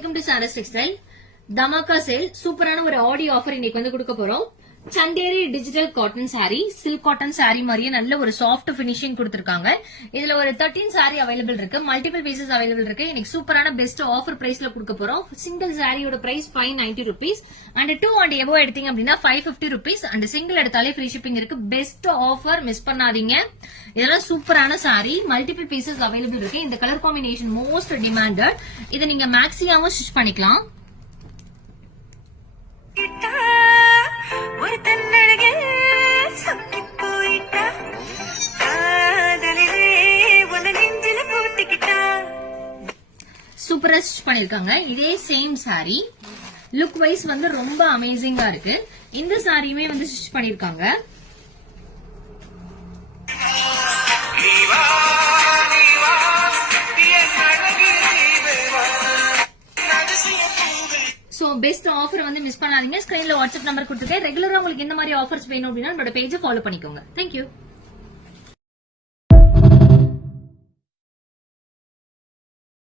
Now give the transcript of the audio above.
Welcome to Saras textile. தமாக்கா sale சூப்பரான ஒரு ஆடி ஆஃபர் இன்னைக்கு வந்து கொடுக்க போறோம். Chanderi digital cotton sari, silk cotton sari மாதிரியே நல்ல ஒரு சாஃப்ட் பினிஷிங் கொடுத்திருக்காங்க. இதுல ஒரு 13 சாரி அவைலபிள் இருக்கு, மல்டிபிள் பீசஸ் அவைலபிள் இருக்கு. இன்னைக்கு சூப்பரான பெஸ்ட் ஆஃபர் பிரைஸ்ல கொடுக்க போறோம். சிங்கிள் சாரியோட price 590 rupees and 2 and above எடுத்தீங்க அப்படின்னா 550 rupees அண்ட் சிங்கிள் எடுத்தாலே ஃப்ரீ ஷிப்பிங் இருக்கு. பெஸ்ட் ஆஃபர், மிஸ் பண்ணாதீங்க. இதெல்லாம் சூப்பரான சாரி, மல்டிபிள் பீசஸ் அவைலபிள் இருக்கு. இந்த கலர் காம்பினேஷன் மோஸ்ட் டிமாண்டட். இதை நீங்க மேக்ஸியாவும் ஸ்டிச் பண்ணிக்கலாம். சூப்பரா ஸ்டிச் பண்ணிருக்காங்க. இதே சேம் சாரி லுக் வைஸ் வந்து ரொம்ப அமேசிங்கா இருக்கு. இந்த சாரியுமே வந்து ஸ்டிச் பண்ணிருக்காங்க. சோ பெஸ்ட் ஆஃபர் வந்து மிஸ் பண்ணாதீங்க. ஸ்கிரீன்ல வாட்ஸ்அப் நம்பர் கொடுத்துருக்கேன். ரெகுலரா உங்களுக்கு இந்த மாதிரி ஆஃபர்ஸ் வேணும் அப்படின்னா நம்மளோட பேஜை ஃபாலோ பண்ணிக்கோங்க. தேங்க்யூ.